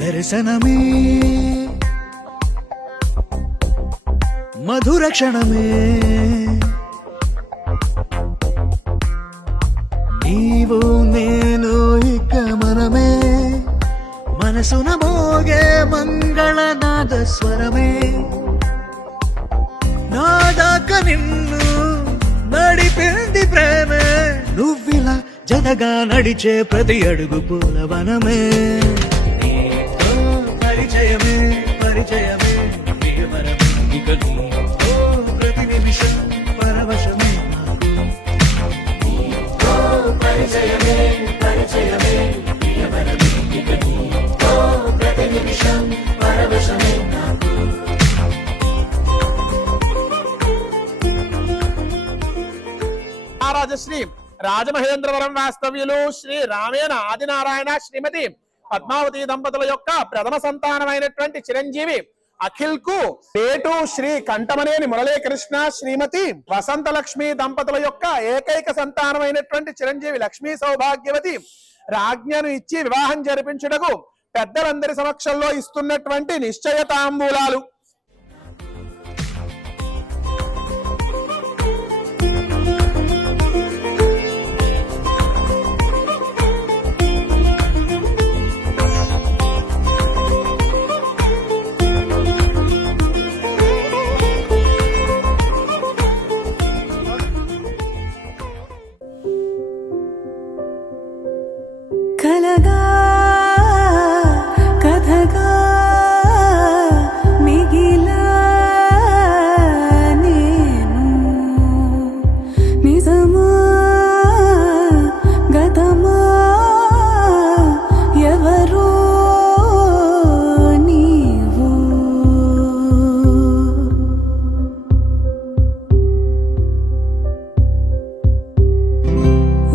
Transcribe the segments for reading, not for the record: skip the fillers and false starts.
దర్శనమే మధుర క్షణమే నీవు నేను ఇక మనమే మనసున మోగే మంగళనాద స్వరమే నాదాక నిన్ను నడిపింది ప్రేమే నువ్విలా జతగా నడిచే ప్రతి అడుగు పూలవనమే పరిచయమే పరిచయమే ప్రియవరమే ఇక నీతో ప్రతి నిమిషం పరవశమే పరిచయమే పరిచయమే ప్రియవరమే ఇక నీతో ప్రతి నిమిషం పరవశమే రాజశ్రీ రాజమహేంద్రవరం వాస్తవ్యులు శ్రీ రామేణ ఆదినారాయణ శ్రీమతి పద్మావతి దంపతుల యొక్క ప్రథమ సంతానమైనటువంటి చిరంజీవి అఖిల్ కు పేటు శ్రీ కంఠమనేని మురళీకృష్ణ శ్రీమతి వసంతలక్ష్మి దంపతుల యొక్క ఏకైక సంతానమైనటువంటి చిరంజీవి లక్ష్మీ సౌభాగ్యవతి రాజ్ఞను ఇచ్చి వివాహం జరిపించుటకు పెద్దలందరి సమక్షంలో ఇస్తున్నటువంటి నిశ్చయ తాంబూలాలు. కలగా కథగా మిగిలా నేను నిజమా గతమా ఎవరో నీవు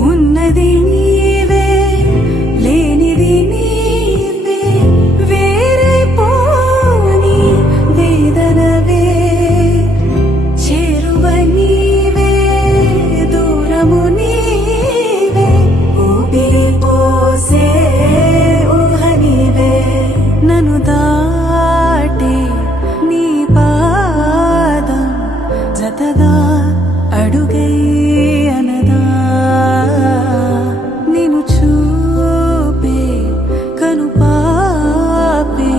ఉన్నది నన్ను దాటి నీ పాదం జతగా అడుగై అనదా నిన్ను చూపే కను పాపే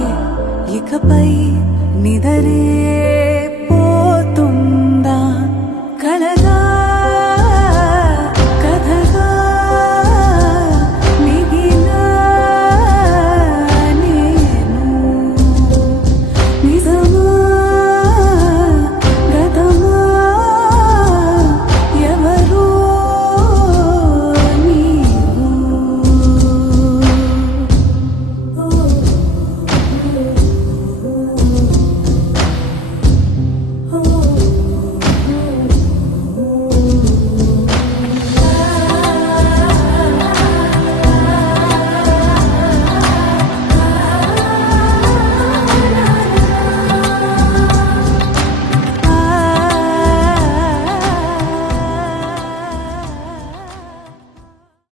ఇకపై నిదరే